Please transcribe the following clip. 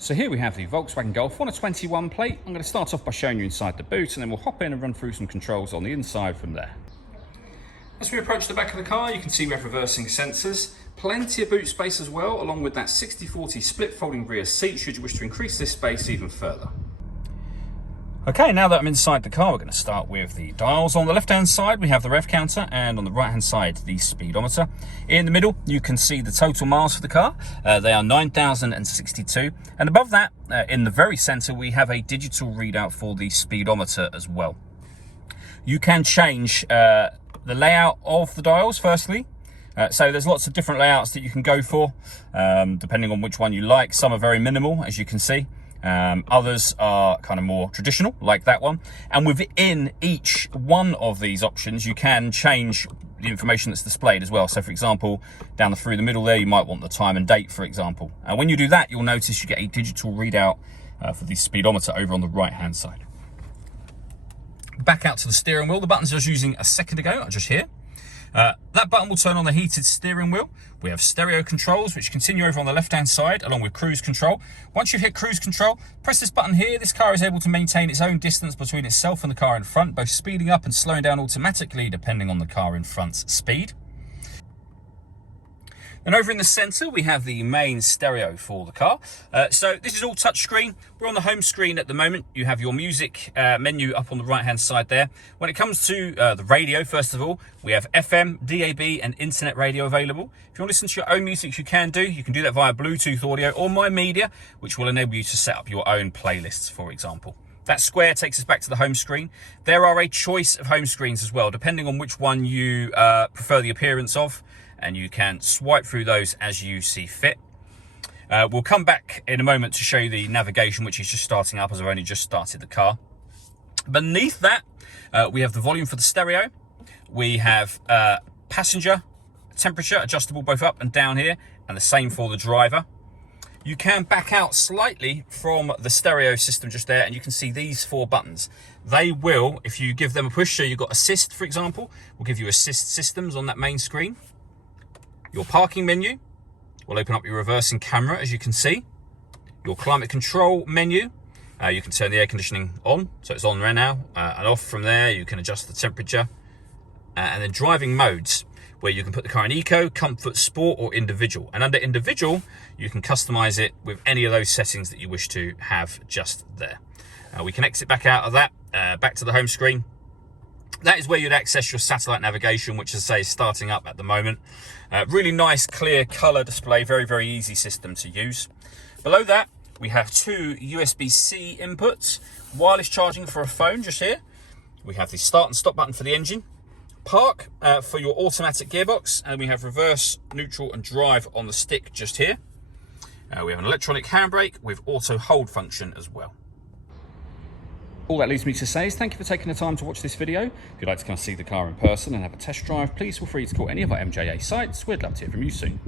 So here we have the Volkswagen Golf on a 21 plate. I'm going to start off by showing you inside the boot, and then we'll hop in and run through some controls on the inside from there. As we approach the back of the car, you can see we have reversing sensors, plenty of boot space as well, along with that 60/40 split folding rear seat should you wish to increase this space even further. Okay, now that I'm inside the car, we're going to start with the dials. On the left-hand side, we have the Rev Counter, and on the right-hand side, the speedometer. In the middle, you can see the total miles for the car. They are 9,062. And above that, in the very center, we have a digital readout for the speedometer as well. You can change the layout of the dials, firstly. So there's lots of different layouts that you can go for, depending on which one you like. Some are very minimal, as you can see. Others are kind of more traditional, like that one. And within each one of these options, you can change the information that's displayed as well. So for example, down through the middle there, you might want the time and date, for example. When you do that, you'll notice you get a digital readout for the speedometer over on the right-hand side. Back out to the steering wheel. The buttons I was using a second ago are just here. That button will turn on the heated steering wheel. We have stereo controls, which continue over on the left-hand side, along with cruise control. Once you've hit cruise control, press this button here. This car is able to maintain its own distance between itself and the car in front, both speeding up and slowing down automatically, depending on the car in front's speed. And over in the center, we have the main stereo for the car. So this is all touchscreen. We're on the home screen at the moment. You have your music menu up on the right-hand side there. When it comes to the radio, first of all, we have FM, DAB, and internet radio available. If you want to listen to your own music, you can do that via Bluetooth audio or My Media, which will enable you to set up your own playlists, for example. That square takes us back to the home screen. There are a choice of home screens as well, depending on which one you prefer the appearance of. And you can swipe through those as you see fit. We'll come back in a moment to show you the navigation, which is just starting up as I've only just started the car. Beneath that, we have the volume for the stereo. We have passenger temperature adjustable both up and down here, and the same for the driver. You can back out slightly from the stereo system just there, and you can see these four buttons. They will, if you give them a push, so you've got assist, for example, will give you assist systems on that main screen. Your parking menu will open up your reversing camera, as you can see. Your climate control menu, you can turn the air conditioning on, so it's on right now, and off from there. You can adjust the temperature. And then driving modes, where you can put the car in eco, comfort, sport, or individual. And under individual, you can customize it with any of those settings that you wish to have just there. We can exit back out of that, back to the home screen. That is where you'd access your satellite navigation, which, as I say, is starting up at the moment. Really nice, clear color display. Very, very easy system to use. Below that, we have two USB-C inputs. Wireless charging for a phone just here. We have the start and stop button for the engine. Park for your automatic gearbox. And we have reverse, neutral, and drive on the stick just here. We have an electronic handbrake with auto hold function as well. All that leaves me to say is thank you for taking the time to watch this video. If you'd like to come see the car in person and have a test drive, please feel free to call any of our MJA sites. We'd love to hear from you soon.